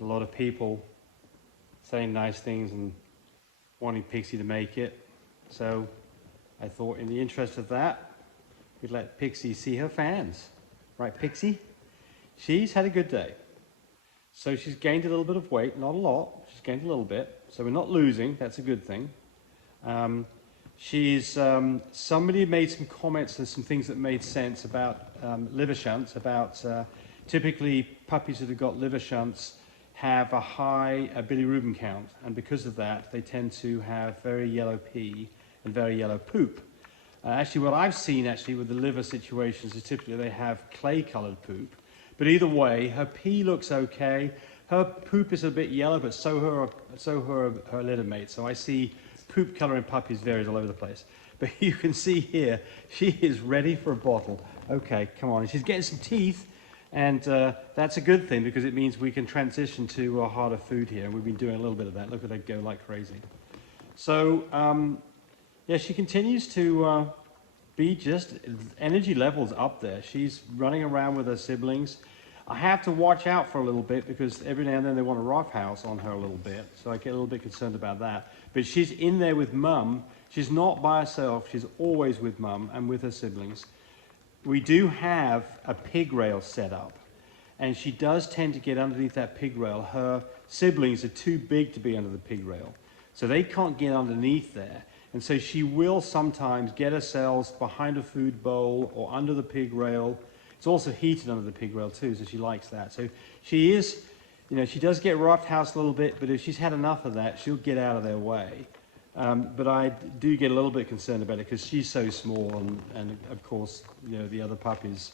a lot of people saying nice things and wanting Pixie to make it. So I thought in the interest of that, we'd let Pixie see her fans. Right, Pixie? She's had a good day. So she's gained a little bit of weight, not a lot, she's gained a little bit. So we're not losing, that's a good thing. Somebody made some comments and some things that made sense about liver shunts, about typically puppies that have got liver shunts have a high bilirubin count, and because of that they tend to have very yellow pee and very yellow poop. Actually what I've seen with the liver situations is typically they have clay colored poop, but either way her pee looks okay. Her poop is a bit yellow, but so her litter mates. So I see poop color in puppies varies all over the place. But you can see here, she is ready for a bottle. Okay, come on. She's getting some teeth, and that's a good thing because it means we can transition to harder food here. And we've been doing a little bit of that. Look at her go like crazy. So, yeah, she continues to be just energy levels up there. She's running around with her siblings. I have to watch out for a little bit because every now and then they want to roughhouse on her a little bit. So I get a little bit concerned about that. But she's in there with mum. She's not by herself. She's always with mum and with her siblings. We do have a pig rail set up, and she does tend to get underneath that pig rail. Her siblings are too big to be under the pig rail, so they can't get underneath there. And so she will sometimes get herself behind a food bowl or under the pig rail. It's also heated under the pig rail too, so she likes that. So she is, she does get roughhoused a little bit, but if she's had enough of that, she'll get out of their way. But I do get a little bit concerned about it because she's so small, and of course, the other puppies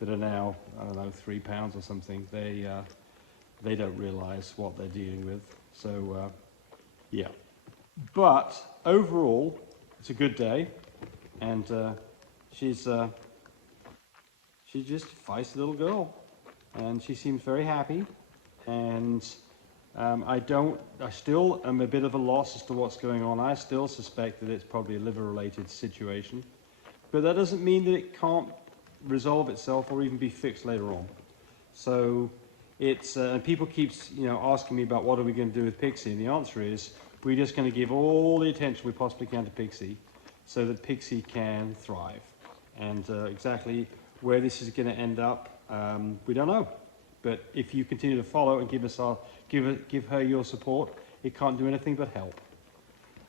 that are now, I don't know, 3 pounds or something, they don't realize what they're dealing with. So, yeah. But overall, it's a good day, and she's just a feisty little girl, and she seems very happy. And I still am a bit of a loss as to what's going on. I still suspect that it's probably a liver-related situation, but that doesn't mean that it can't resolve itself or even be fixed later on. So it's and people keep asking me about what are we going to do with Pixie, and the answer is we're just going to give all the attention we possibly can to Pixie, so that Pixie can thrive. And exactly where this is going to end up, we don't know. But if you continue to follow and give her your support, it can't do anything but help.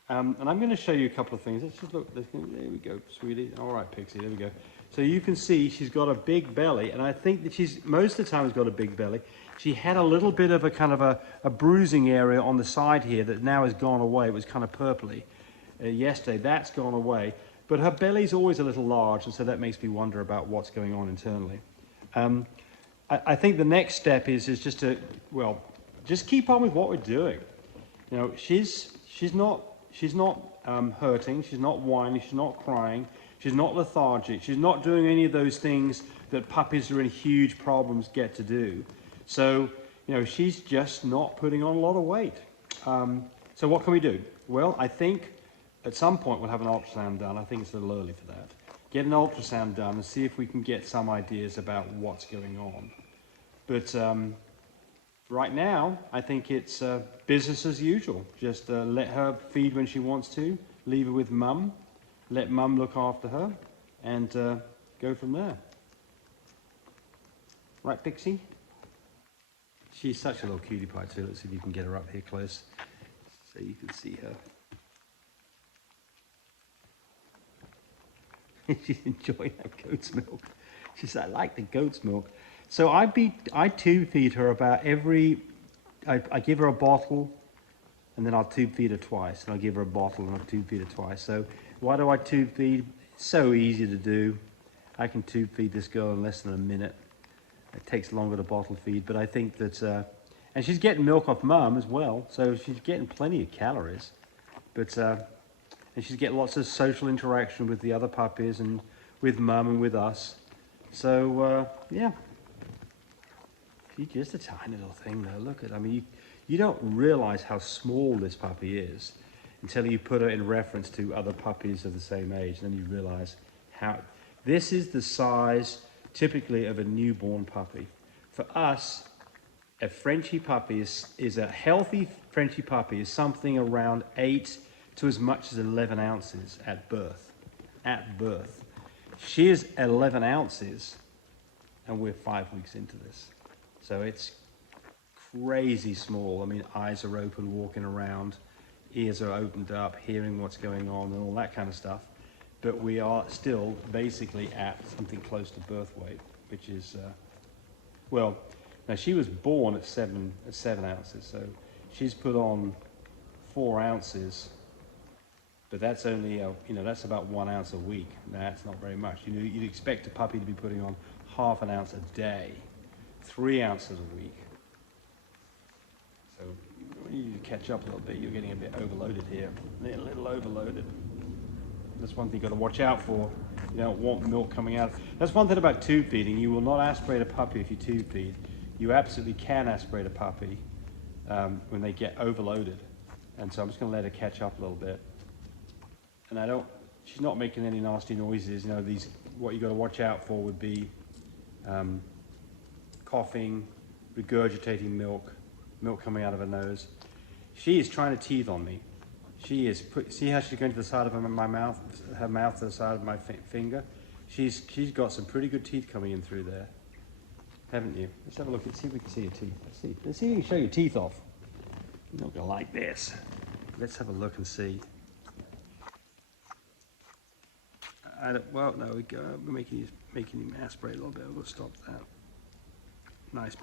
And I'm going to show you a couple of things. Let's just look. There we go, sweetie. All right, Pixie. There we go. So you can see she's got a big belly, and I think that she's most of the time has got a big belly. She had a little bit of a kind of a bruising area on the side here that now has gone away. It was kind of purpley yesterday. That's gone away. But her belly's always a little large, and so that makes me wonder about what's going on internally. I think the next step is just to, just keep on with what we're doing. She's not hurting, she's not whining, she's not crying, she's not lethargic, she's not doing any of those things that puppies who are in huge problems get to do. So, she's just not putting on a lot of weight. So what can we do? Well, I think at some point we'll have an ultrasound done. I think it's a little early for that. Get an ultrasound done and see if we can get some ideas about what's going on. But right now, I think it's business as usual. Just let her feed when she wants to, leave her with mum, let mum look after her, and go from there. Right, Pixie? She's such a little cutie pie too. Let's see if you can get her up here close so you can see her. She's enjoying that goat's milk. She said, I like the goat's milk. So I tube feed her about I give her a bottle, and then I'll tube feed her twice. And I'll give her a bottle and I'll tube feed her twice. So why do I tube feed? It's so easy to do. I can tube feed this girl in less than a minute. It takes longer to bottle feed, but I think that, and she's getting milk off mum as well. So she's getting plenty of calories, but, and she's getting lots of social interaction with the other puppies and with mum and with us. So, yeah. She's just a tiny little thing though. Look at, you don't realize how small this puppy is until you put her in reference to other puppies of the same age. And then you realize how, this is the size typically of a newborn puppy. For us, a Frenchie puppy is a healthy Frenchie puppy is something around 8 to as much as 11 ounces at birth. At birth. She is 11 ounces and we're 5 weeks into this. So it's crazy small. I mean, eyes are open, walking around, ears are opened up, hearing what's going on and all that kind of stuff. But we are still basically at something close to birth weight, which is, well, now she was born at 7 ounces, so she's put on 4 ounces, but that's only, that's about 1 ounce a week. That's not very much. You'd expect a puppy to be putting on half an ounce a day, 3 ounces a week. So you need to catch up a little bit. You're getting a bit overloaded here, a little overloaded. That's one thing you've got to watch out for. You don't want milk coming out. That's one thing about tube feeding. You will not aspirate a puppy if you tube feed. You absolutely can aspirate a puppy when they get overloaded. And so I'm just going to let her catch up a little bit. And she's not making any nasty noises. What you got to watch out for would be coughing, regurgitating milk coming out of her nose. She is trying to teeth on me. She is, see how she's going to the side of my mouth, her mouth to the side of my finger? She's got some pretty good teeth coming in through there, haven't you? Let's have a look and see if we can see your teeth. Let's see if we can show your teeth off. You're not gonna like this. Let's have a look and see. Well, no, we're making him aspirate a little bit. We'll stop that. Nice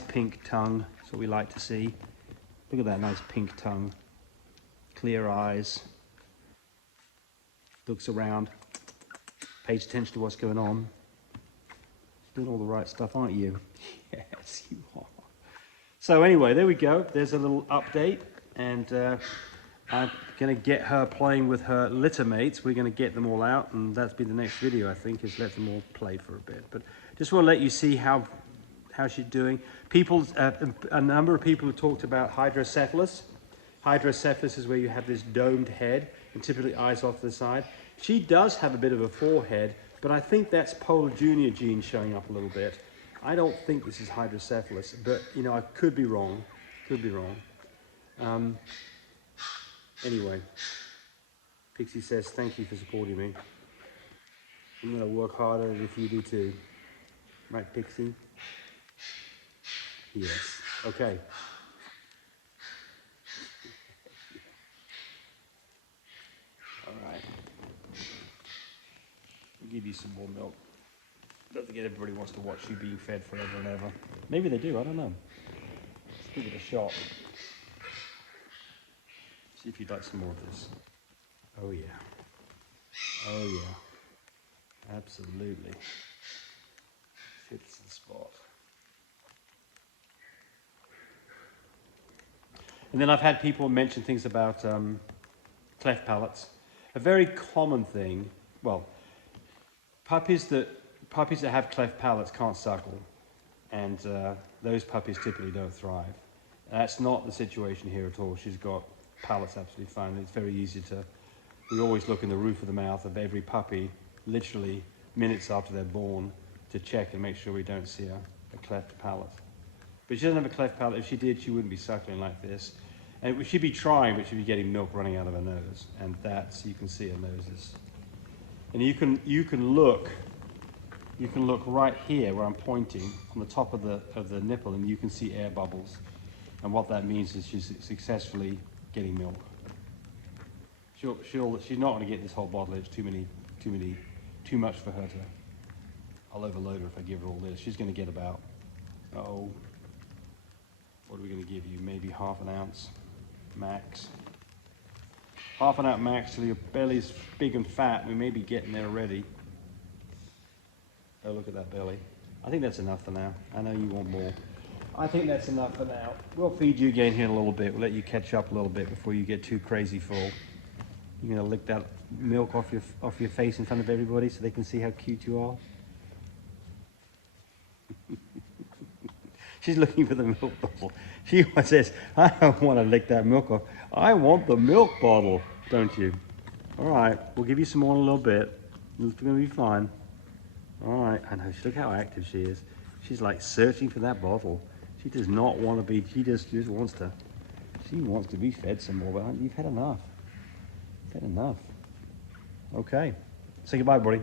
pink tongue. That's what we like to see. Look at that nice pink tongue. Clear eyes. Looks around. Pays attention to what's going on. Doing all the right stuff, aren't you? Yes, you are. So anyway, there we go. There's a little update, and I'm going to get her playing with her litter mates. We're going to get them all out, and that's be the next video, I think, is let them all play for a bit. But just want to let you see how she's doing. A number of people have talked about hydrocephalus. Hydrocephalus is where you have this domed head and typically eyes off to the side. She does have a bit of a forehead, but I think that's Polar Junior gene showing up a little bit. I don't think this is hydrocephalus, but I could be wrong. Anyway, Pixie says thank you for supporting me. I'm going to work harder if you do too. Right, Pixie? Yes. Okay. Give you some more milk. Don't forget everybody wants to watch you being fed forever and ever. Maybe they do, I don't know. Let's give it a shot. See if you'd like some more of this. Oh yeah. Oh yeah. Absolutely. Hits the spot. And then I've had people mention things about cleft pallets. A very common thing, well, puppies that have cleft palates can't suckle, and those puppies typically don't thrive. That's not the situation here at all. She's got palates absolutely fine. It's very easy we always look in the roof of the mouth of every puppy, literally minutes after they're born, to check and make sure we don't see a cleft palate. But she doesn't have a cleft palate. If she did, she wouldn't be suckling like this. And she'd be trying, but she'd be getting milk running out of her nose, and you can see her nose is. And you can look right here where I'm pointing on the top of the nipple, and you can see air bubbles. And what that means is she's successfully getting milk. She's not going to get this whole bottle. It's too much for her to. I'll overload her if I give her all this. She's going to get about, what are we going to give you? Maybe half an ounce max. Half an ounce max till your belly's big and fat. We may be getting there already. Oh, look at that belly. I think that's enough for now. I know you want more. I think that's enough for now. We'll feed you again here in a little bit. We'll let you catch up a little bit before you get too crazy full. You're gonna lick that milk off your face in front of everybody so they can see how cute you are. She's looking for the milk bottle. She says, I don't want to lick that milk off. I want the milk bottle, don't you? All right, we'll give you some more in a little bit. It's going to be fine. All right, I know. Look how active she is. She's like searching for that bottle. She does not want to be, she just wants to be fed some more, but you've had enough. You've had enough. Okay. Say goodbye, buddy.